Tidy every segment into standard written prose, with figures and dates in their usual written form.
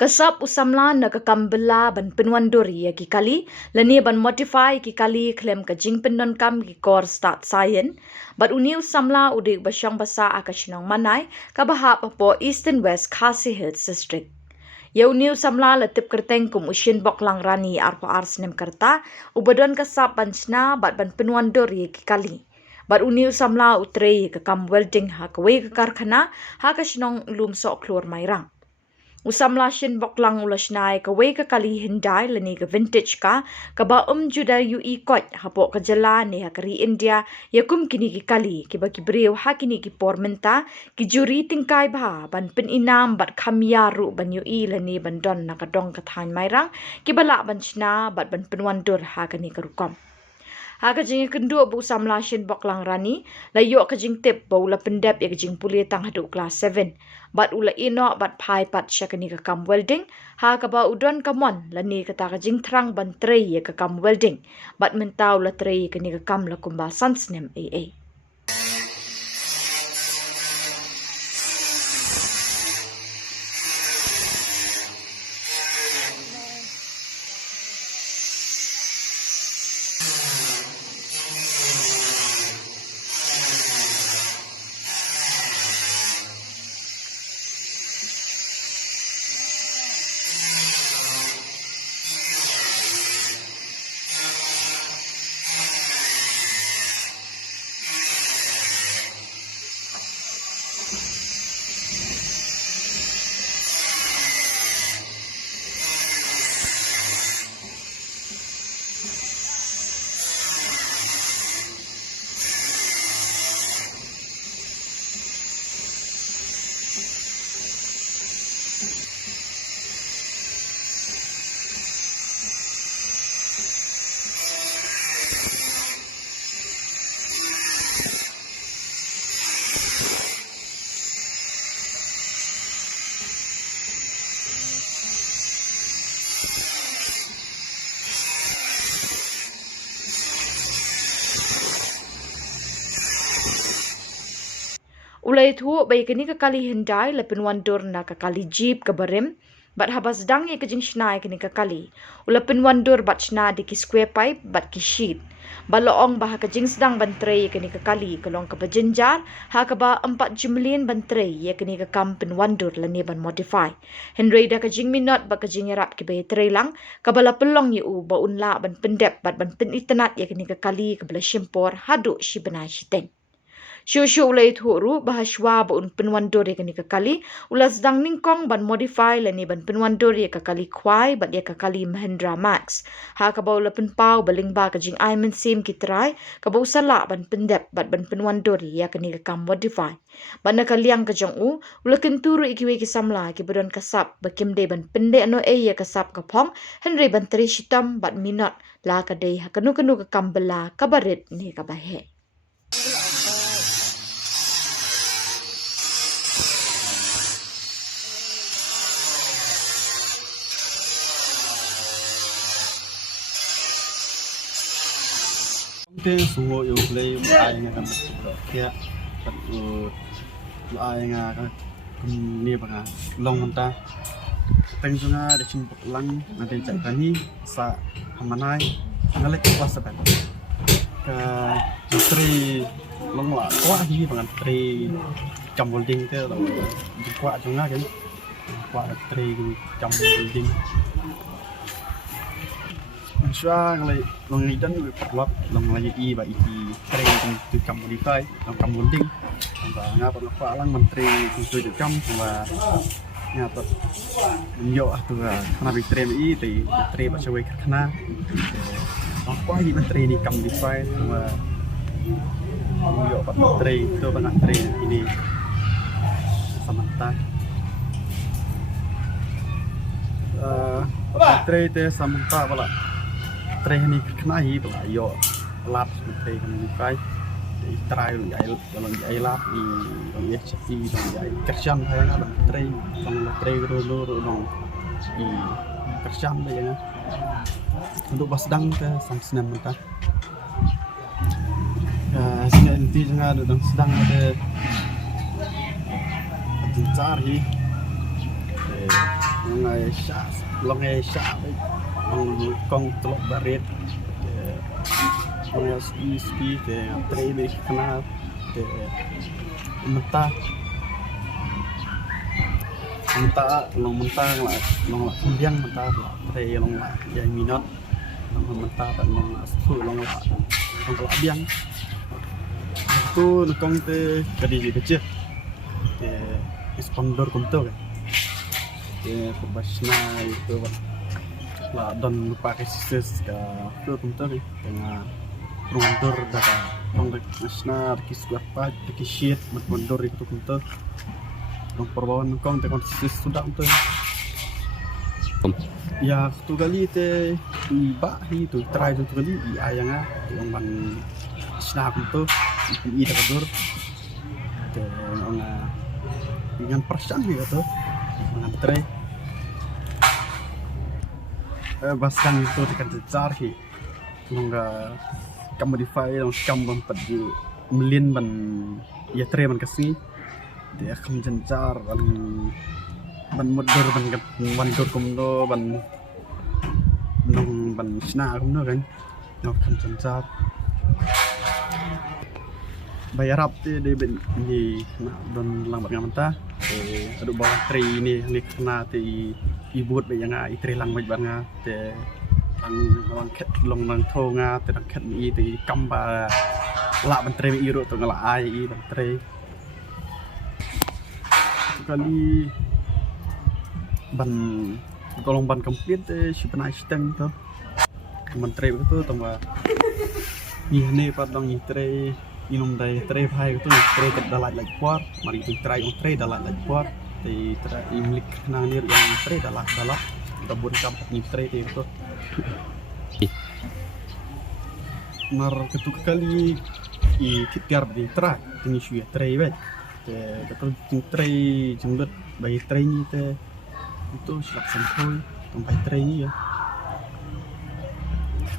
Kasap usamla nakakambela ban pinwandori ya ki kali lani ban modify ki kali klem ka jingpin non kam ki core start science bat uni usamla udik basyang basa akashinong manai kabaha po east and west Khasi Hills district. Ya uni usamla latip kerteng kum ushin bok lang rani arpo arsnem kerta ubadon kasap banchna bat ban pinwandori ki kali. Bat uni usamla utrei ke kam welding ha kawe ke karkhana ha kashinong lum sok klur mairang. Usamla shin boklang ulasnai ka we ka kali hindai lani ka vintage ka ba juda yu I kot hapo ka jala ne hakari India yakum kini ki kali ki ba ki breu ha kini ki pormenta ki juri tingkai ba ban pin inam bat khamya ru ban yu I lani ban don na ka dong ka than mairang ki bala ban chna bat ban pinwandur ha kani ka rukom. Haka jing kendu bu samla shin boklang rani la yo ka jing tip bo la pendep ya ka jing puli tang hadu class 7 bat ula ino bat pai pat syakani ka kam welding ha ka ba udon kamon la ni ka ta ka jing trang ban trei ya ka kam welding bat mentau la trei ka ni ka kam la kumba sansnem AA. Ulai thu bai kini ka kali hindai la pinwandur na ka kali jeep ka barim bat habas dang ye ka jing shnai kini ka kali ula pinwandur bat shna di ki square pipe bat ki sheet baloong bah ka jing sedang bantrei kini ka kali kalong ka bajinjar ha ka ba 4 jumlin bantrei ye kini ka kam pinwandur la ni ban modify henry da ka jing minot ba ka jing rap ki be trei lang ka bala pelong ye u ba unla ban pendep bat ban pin itanat ye kini ka kali ka bala shimpor hadu shi bana shiteng. Shushu ulai thuru bahaswa ba un pinwandur ye kani ka kali ulas dang ningkong ban modify lani ban pinwandur ye ka kali khwai bat ye ka kali Mahindra Max ha ka ba ula pinpau baling ba ka jing aiman sim ki try ka ba usala ban pendep bat ban pinwandur ye kani ka kam modify ban na kaliang ka jong u ula kenturu ikiwe ki samla ki badon kasap ba kimde ban pende ano e ye kasap ka phong henry ban tri shitam bat minot la ka dei ha kanu ka kambela ka barit ni ka bahe. Cái số yêu play ai nga kan kaya kan ai nga kan ni ba long manta teng sunga de chimpok lang na de cak kani sa hamanai ngalek kuas ban ka tri long la kwa hi ban tri cham welding te lo kwa chunga kan kwa tri cham welding Sua ngalai long lidan we plot long lagi I ba iti training tu kam modify long kam welding ba nga pa lang menteri tu kam ba nga pa menyo tu kana bi train I ti train ba chwe kana kwa hi menteri ni kam modify ba menyo pa train tu ba nak train ini samanta train te samanta bala train ni kena hi bala yo lap train kan ni kai try lu ai lap I HC dong ai kerjaan saya ngadang train sama train ru dong I kerjaan ba ya untuk basdang ke samsnem mata sini inti nga dong sedang ada jencar hi ngai sha long ngai sha long kong telok barit long ski ke tre be kana ke mentah long mentah long kumbiang mentah tre long ya minot long mentah ban long su long biang itu kong te kadi kecil ke sponsor komputer ke professional itu lah dan lupa ke sis ke komputer dengan sponsor data long nasional kisah apa kisah sponsor itu komputer long perbawan kong te konsis sudah untuk ya tu kali te iba itu try tu kali ayanga yang ban snap itu i da kadur te ona dengan persan gitu dengan try baskan itu dekat jar ki nungga modify long kam ban padi melin ban ya try ban kasi dia akan jencar ban motor ban komdo ban nong ban sna komdo kan nó akan jencar bayar up de ben ni na don lang bat ngamanta adu bawah tri ni kena ti ibut be yang ai tri lang bat nga te lang khet long nang tho nga te lang khet ni ti kamba la ban tri i ro to ngala ai i ban tri kali ban golong ban komplit si penai steng to menteri itu tongwa ni padang ni tre inum dai tre phai itu tre ket dalai lek por mari tu trai on tre dalai lek por ti tra imlik nang nir yang tre dalak tabun kam ni tre itu mar ketuk kali i kitiar di tra ni shui tre be te betul tre jumlet bai tre ni te itu silap sempoi sampai tre ni ya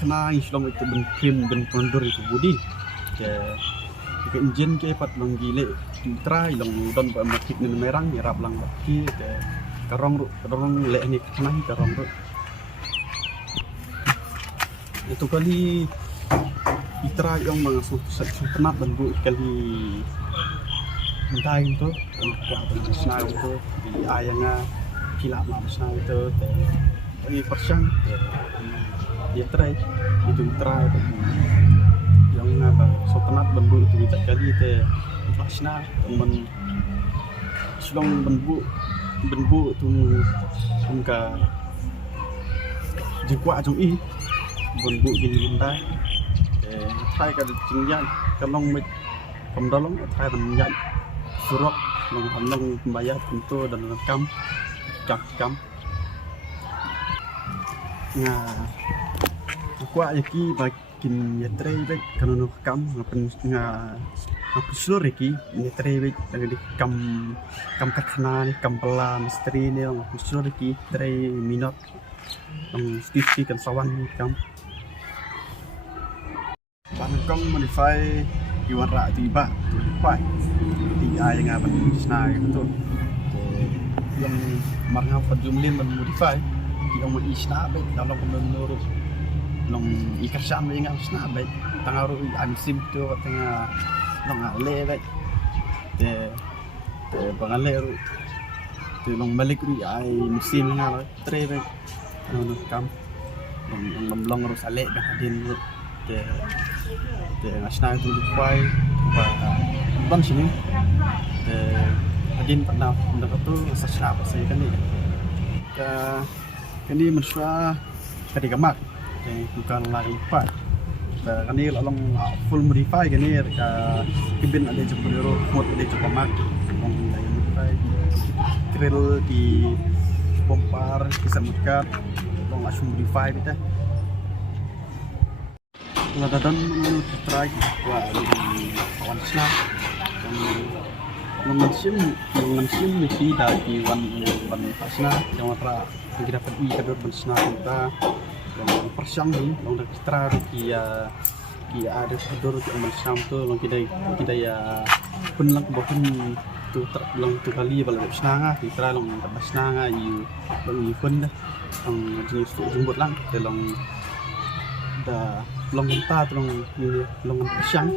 kena islom itu ben krim ben pondur itu budi ke engine ke pat menggile try long don ba makit ni merang ya rap lang ki ke karong le ni kena karong itu kali itra yang mengasuh senat dan bu kali mentai itu kuat besar itu di ayanga kilap besar itu ini persen dia try itu try yang apa sopenat benbu itu kita kali itu nasional teman selong benbu tu muka jekwa jong i benbu gini benda try ka jingyan kalong mit pemdolong try benyan surok long pembayar pintu dan rekam cakam nah aku ayaki bakin yetre bek kanu kam ngapen ngapen seluruh ki yetre bek dari kam kakhana ni kam pela misteri ni ngapen seluruh ki tre minot sticky kan sawan kam ban kong modify iwara tiba tu di yang ngapen sna itu yang marga penjumlin modify yang mau isna baik dalam menurut long ikasan yang isna baik tangaru ansim tu tengah long ale baik te bangale ru te long balik ru ai musim ngal tre baik anu kam long ru sale dah hadin ru te asna tu pai ba ban sini te hadin pernah ndak tu sasra pasai kan ni ini mesra ketika mak bukan lari pak kani long full modify kani kibin ada jepuro mod ada jepamak long modify grill di pompar bisa mekat long langsung modify kita ladatan menurut try wah di kawan snap mengensim mesti dari wan pasna yang apa kita dapat kador bersna kita yang persang ni long ekstra kia ada kador yang bersam tu long kita ya penlang bohong long tu kali bala senanga kita long senanga long pun dah long jenis tu jemput lang long da long ta long pisang